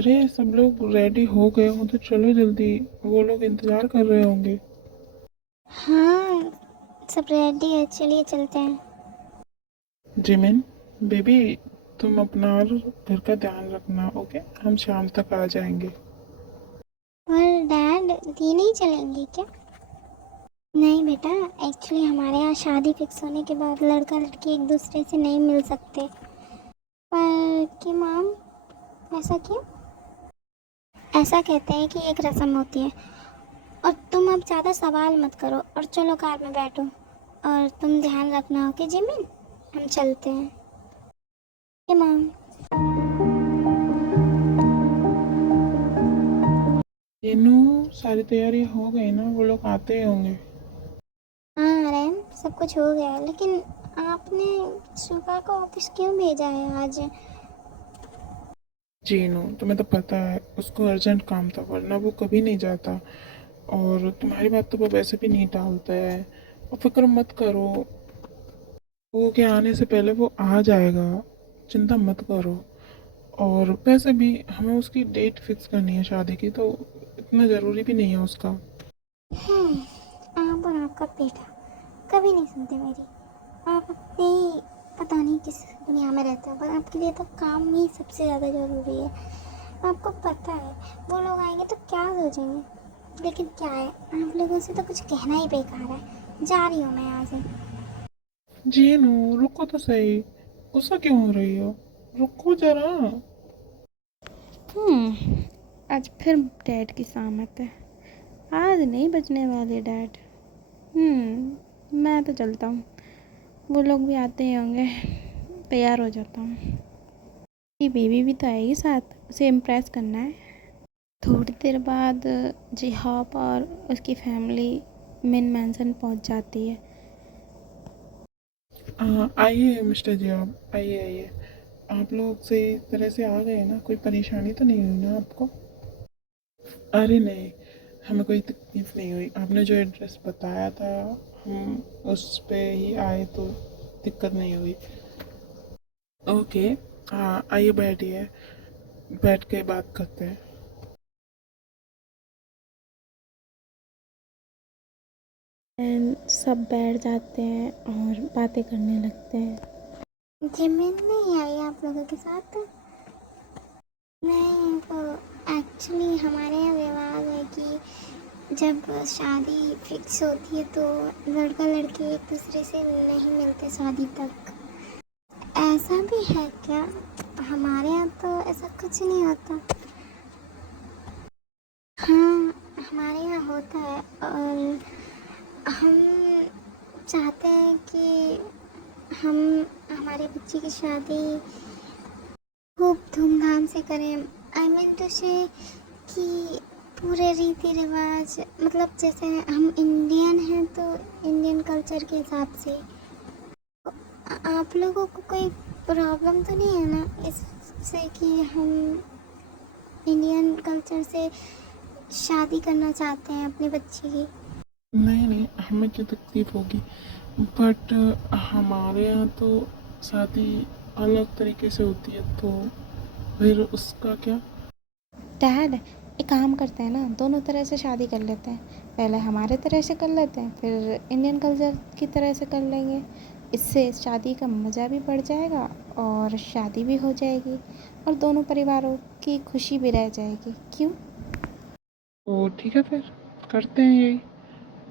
अरे सब लोग रेडी हो गए हो तो चलो जल्दी। वो लोग इंतजार कर रहे होंगे। हाँ, सब रेडी है, चलिए चलते हैं। जिमिन बेबी, तुम अपना और घर का ध्यान रखना। ओके, हम शाम तक आ जाएंगे। और डैड, ये नहीं चलेंगे क्या? नहीं बेटा, एक्चुअली हमारे यहाँ शादी फिक्स होने के बाद लड़का लड़की एक दूसरे से नहीं मिल सकते। पर कि माम, ऐसा क्यों? ऐसा कहते हैं कि एक रस्म होती है। और तुम अब ज़्यादा सवाल मत करो और चलो कार में बैठो। और तुम ध्यान रखना, ओके जिमिन? हम चलते हैं। कि माम। तीनों सारी तैयारी हो गई ना? वो लोग आते ही होंगे। हाँ रैम, सब कुछ हो गया है, लेकिन आपने सुबह को ऑफिस क्यों भेजा है आज? जीनू, तुम्हें तो पता है उसको अर्जेंट काम था, वरना वो कभी नहीं जाता। और तुम्हारी बात तो वो वैसे भी नहीं टालता है। और फिक्र मत करो, वो के आने से पहले वो आ जाएगा। चिंता मत करो। और वैसे भी हमें उसकी डेट फिक्स करनी है शादी की, तो इतना ज़रूरी भी नहीं है उसका। आप और आपका बेटा कभी नहीं सुनते मेरी। आप अपनी पता नहीं किस दुनिया में रहते हो, पर आपके लिए तो काम ही सबसे ज़्यादा ज़रूरी है। आपको पता है वो लोग आएंगे तो क्या सोचेंगे, लेकिन क्या है, आप लोगों से तो कुछ कहना ही बेकार है। जा रही हूँ मैं यहाँ से। जीनू, रुको तो सही। गुस्सा क्यों हो रही हो? रुको जरा। आज फिर डैड की शामत है। आज नहीं बचने वाले डैड। मैं तो चलता हूँ, वो लोग भी आते ही होंगे। तैयार हो जाता हूँ। ये बेबी भी तो आएगी साथ, उसे इम्प्रेस करना है। थोड़ी देर बाद जिहाब और उसकी फैमिली मिन मैंसन पहुँच जाती है। आइए मिस्टर जी, आप आइए आइए। आप लोग सही तरह से आ गए ना? कोई परेशानी तो नहीं हुई ना आपको? अरे नहीं, हमें कोई तकलीफ नहीं हुई। आपने जो एड्रेस बताया था, हम उस पे ही आए तो दिक्कत नहीं हुई। ओके। हाँ आइए, बैठिए। बैठ के बात करते हैं। एंड सब बैठ जाते हैं और बातें करने लगते हैं। जिमिन नहीं आई आप लोगों के साथ? नहीं, वो एक्चुअली हमारे यहाँ रिवाज है कि जब शादी फिक्स होती है तो लड़का लड़की एक दूसरे से नहीं मिलते शादी तक। ऐसा भी है क्या? हमारे यहाँ तो ऐसा कुछ नहीं होता। हाँ, हमारे यहाँ होता है। और हम चाहते हैं कि हम हमारे बच्चे की शादी खूब धूमधाम से करें। आई मीन टू से कि पूरे रीति रिवाज, मतलब जैसे हम इंडियन हैं तो इंडियन कल्चर के हिसाब से। आप लोगों को कोई प्रॉब्लम तो नहीं है ना इससे कि हम इंडियन कल्चर से शादी करना चाहते हैं अपने बच्चे की? नहीं नहीं, हमें क्या तकलीफ होगी? बट हमारे यहाँ तो शादी अलग तरीके से होती है, तो फिर उसका क्या? डैड, एक काम करते हैं ना, दोनों तरह से शादी कर लेते हैं। पहले हमारे तरह से कर लेते हैं, फिर इंडियन कल्चर की तरह से कर लेंगे। इससे शादी का मज़ा भी बढ़ जाएगा और शादी भी हो जाएगी और दोनों परिवारों की खुशी भी रह जाएगी। क्यों? तो ठीक है, फिर करते हैं यही।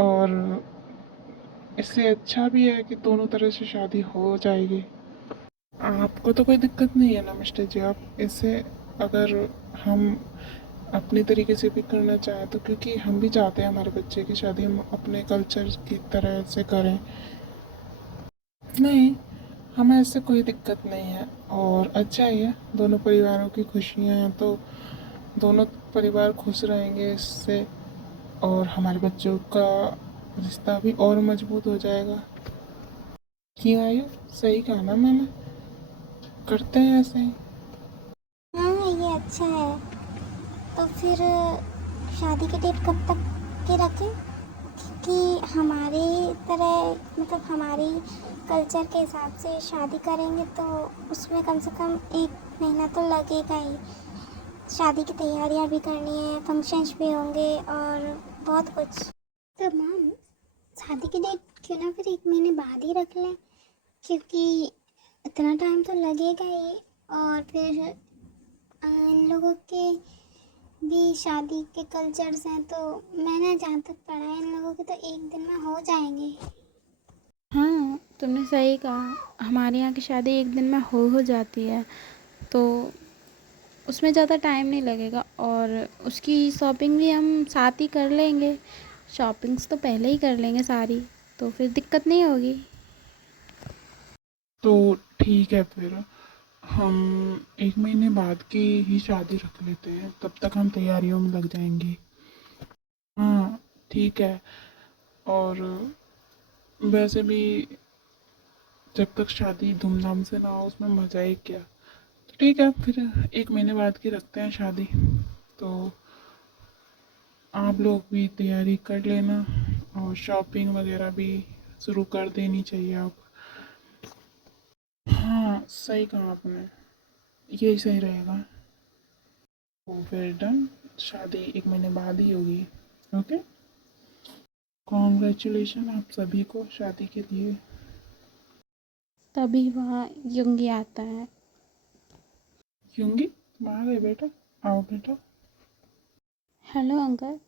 और इससे अच्छा भी है कि दोनों तरह से शादी हो जाएगी। आपको तो कोई दिक्कत नहीं है ना मिस्टर जी? आप इससे अगर हम अपने तरीके से भी करना चाहें तो, क्योंकि हम भी चाहते हैं हमारे बच्चे की शादी हम अपने कल्चर की तरह से करें। नहीं, हमें इससे कोई दिक्कत नहीं है। और अच्छा ही है, दोनों परिवारों की खुशियाँ हैं तो दोनों परिवार खुश रहेंगे इससे। और हमारे बच्चों का रिश्ता भी और मजबूत हो जाएगा। क्यों आयु, सही कहा ना मैंने? करते हैं ऐसे ही। हाँ, ये अच्छा है। तो फिर शादी की डेट कब तक की रखें? कि हमारी तरह, मतलब हमारी कल्चर के हिसाब से शादी करेंगे तो उसमें कम से कम 1 महीना तो लगेगा ही। शादी की तैयारियां भी करनी है, फंक्शंस भी होंगे और बहुत कुछ। तो मैम, शादी की डेट क्यों ना फिर 1 महीने बाद ही रख लें, क्योंकि इतना टाइम तो लगेगा ही। और फिर इन लोगों के भी शादी के कल्चर्स हैं, तो मैंने जहाँ तक पढ़ा है इन लोगों के तो 1 दिन में हो जाएंगे। हाँ, तुमने सही कहा। हमारे यहाँ की शादी एक दिन में हो जाती है, तो उसमें ज़्यादा टाइम नहीं लगेगा और उसकी शॉपिंग भी हम साथ ही कर लेंगे। शॉपिंग्स तो पहले ही कर लेंगे सारी, तो फिर दिक्कत नहीं होगी। तो ठीक है, फिर हम 1 महीने बाद की ही शादी रख लेते हैं, तब तक हम तैयारियों में लग जाएंगे। हाँ ठीक है। और वैसे भी जब तक शादी धूमधाम से ना हो उसमें मज़ा ही क्या। तो ठीक है, फिर 1 महीने बाद की रखते हैं शादी। तो आप लोग भी तैयारी कर लेना और शॉपिंग वगैरह भी शुरू कर देनी चाहिए आप। हाँ सही कहा आपने, यही सही रहेगा। तो फिर डन, शादी 1 महीने बाद ही होगी। ओके, कॉन्ग्रेचुलेशन आप सभी को शादी के लिए। तभी वहाँ युंगी आता है। यूंगी, तुम आ गए बेटा, आओ बेटा। हेलो अंकल,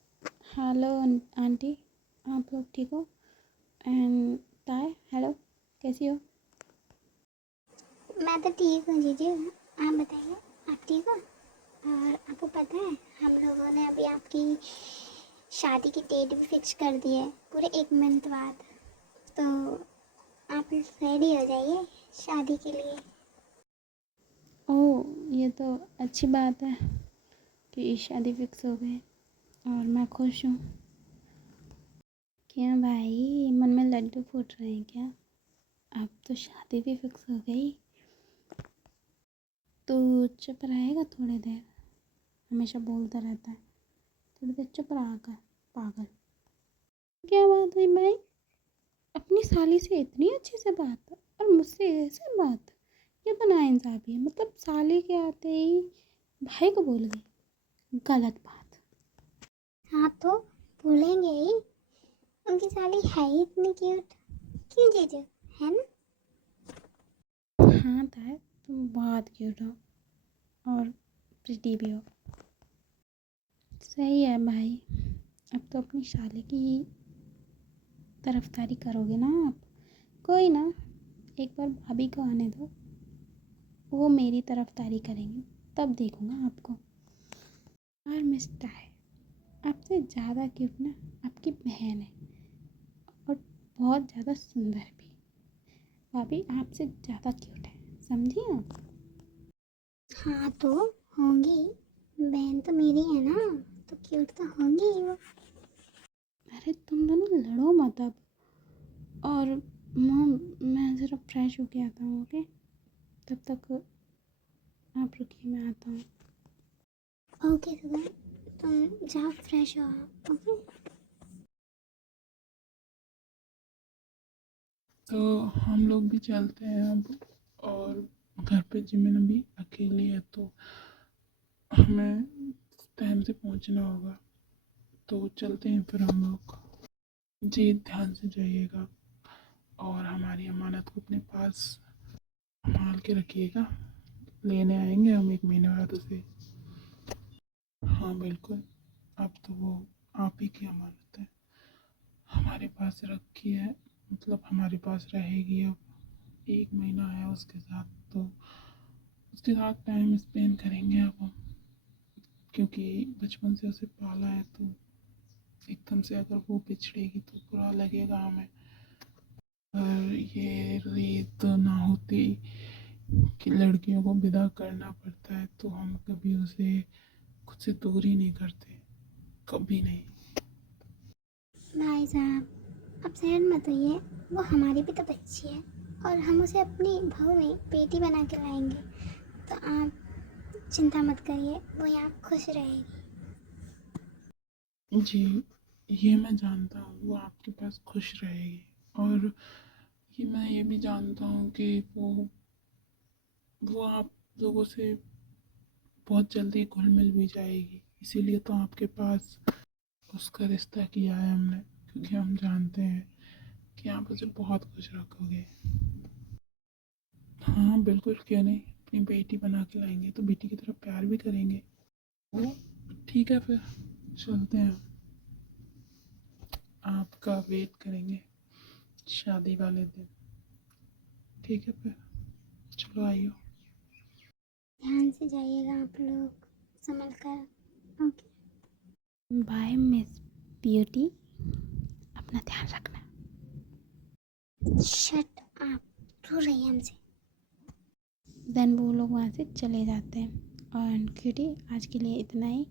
हेलो आंटी, आप लोग ठीक हो? एंड ताए, हेलो, कैसी हो? मैं तो ठीक हूँ जीजू, आप बताइए, आप ठीक हो? और आपको पता है, हम लोगों ने अभी आपकी शादी की डेट भी फिक्स कर दी है, पूरे 1 मंथ बाद। तो आप रेडी हो जाइए शादी के लिए। ओह, ये तो अच्छी बात है कि शादी फिक्स हो गई और मैं खुश हूँ। क्या भाई, मन में लड्डू फूट रहे हैं क्या? अब तो शादी भी फिक्स हो गई। तो चुप रहेगा थोड़ी देर? हमेशा बोलता रहता है। थोड़ी देर चुप रहा कर, पागल। क्या बात हुई भाई? अपनी साली से इतनी अच्छे से बात और मुझसे ऐसे बात? ये तो नाइंसाफ़ी है। मतलब साली के आते ही भाई को बोल गई, गलत बात। हाँ तो भूलेंगे ही, उनकी साली है ही इतनी क्यूट। क्यों जीजू, है ना? हाँ ताए, तुम बहुत क्यूट हो और प्रिटी भी हो। सही है भाई, अब तो अपनी साली की तरफदारी करोगे ना आप? कोई ना, एक बार भाभी को आने दो, वो मेरी तरफदारी करेंगी, तब देखूंगा आपको। और मिस्टर है, आपसे ज़्यादा क्यूट ना आपकी बहन है, और बहुत ज़्यादा सुंदर भी। भाभी आपसे ज़्यादा क्यूट है, समझी आप? हाँ तो होंगी, बहन तो मेरी है ना, तो क्यूट तो होंगी ही वो। अरे तुम दोनों लड़ो मत अब। और मॉम, मैं ज़रा फ्रेश होके आता हूँ, ओके? तब तक आप रुकिए, मैं आता हूँ। ओके सुधा, तुम जाओ फ्रेश हो आप, ओके? तो हम लोग भी चलते हैं अब। और घर पे जिमिन भी अकेली है, तो हमें टाइम से पहुंचना होगा। तो चलते हैं फिर हम लोग। जी ध्यान से जाइएगा और हमारी अमानत को अपने पास संभाल के रखिएगा। लेने आएंगे हम 1 महीने बाद उसे। हाँ बिल्कुल, अब तो वो आप ही की अमानत है, हमारे पास रखी है, मतलब हमारे पास रहेगी अब। 1 महीना है उसके साथ, तो उसके साथ टाइम स्पेंड करेंगे अब हम, क्योंकि बचपन से उसे पाला है। तो एकदम से अगर वो बिछड़ेगी तो बुरा लगेगा हमें। और ये रीत ना होती कि लड़कियों को विदा करना पड़ता है, तो हम कभी उसे खुद से दूर ही नहीं करते, कभी नहीं। भाई साहब, अब सैड मत होइए, वो हमारी भी तो बच्ची है और हम उसे अपनी बहू नहीं बेटी बना के लाएंगे। तो आप चिंता मत करिए, वो यहाँ खुश रहेगी। जी, ये मैं जानता हूँ वो आपके पास खुश रहेगी। और ये मैं ये भी जानता हूँ कि वो आप लोगों से बहुत जल्दी घुल मिल भी जाएगी। इसीलिए तो आपके पास उसका रिश्ता किया है हमने, क्योंकि हम जानते हैं कि आप उसे बहुत खुश रखोगे। हाँ बिल्कुल, क्यों नहीं, अपनी बेटी बना के लाएंगे तो बेटी की तरफ प्यार भी करेंगे। वो ठीक है, फिर चलते हैं, आपका वेट करेंगे शादी वाले दिन। ठीक है फिर, चलो आइयो। ध्यान से जाइएगा आप लोग, संभल कर। ओके। बाय मिस ब्यूटी, अपना ध्यान रखना। शट आप, दूर रहिए हमसे। देन वो लोग वहाँ से चले जाते हैं। और एनक्यूटी आज के लिए इतना ही।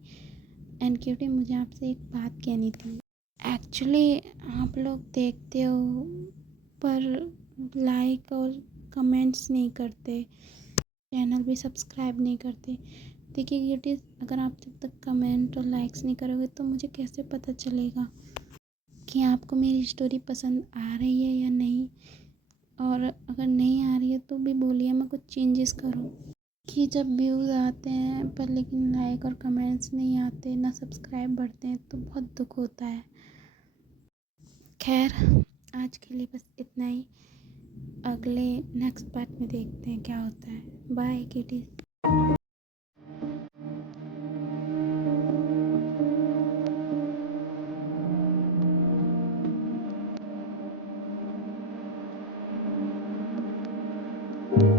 एनक्यूटी मुझे आपसे एक बात कहनी थी। एक्चुअली आप लोग देखते हो पर लाइक और कमेंट्स नहीं करते, चैनल भी सब्सक्राइब नहीं करते। देखिए क्यूटी, अगर आप जब तक कमेंट और लाइक्स नहीं करोगे तो मुझे कैसे पता चलेगा कि आपको मेरी स्टोरी पसंद आ रही है या नहीं। और अगर नहीं आ रही है तो भी बोलिए, मैं कुछ चेंजेस करूँ। कि जब व्यूज़ आते हैं पर लेकिन लाइक और कमेंट्स नहीं आते, ना सब्सक्राइब बढ़ते हैं, तो बहुत दुख होता है। खैर, आज के लिए बस इतना ही। अगले नेक्स्ट पार्ट में देखते हैं क्या होता है। Bye kitty.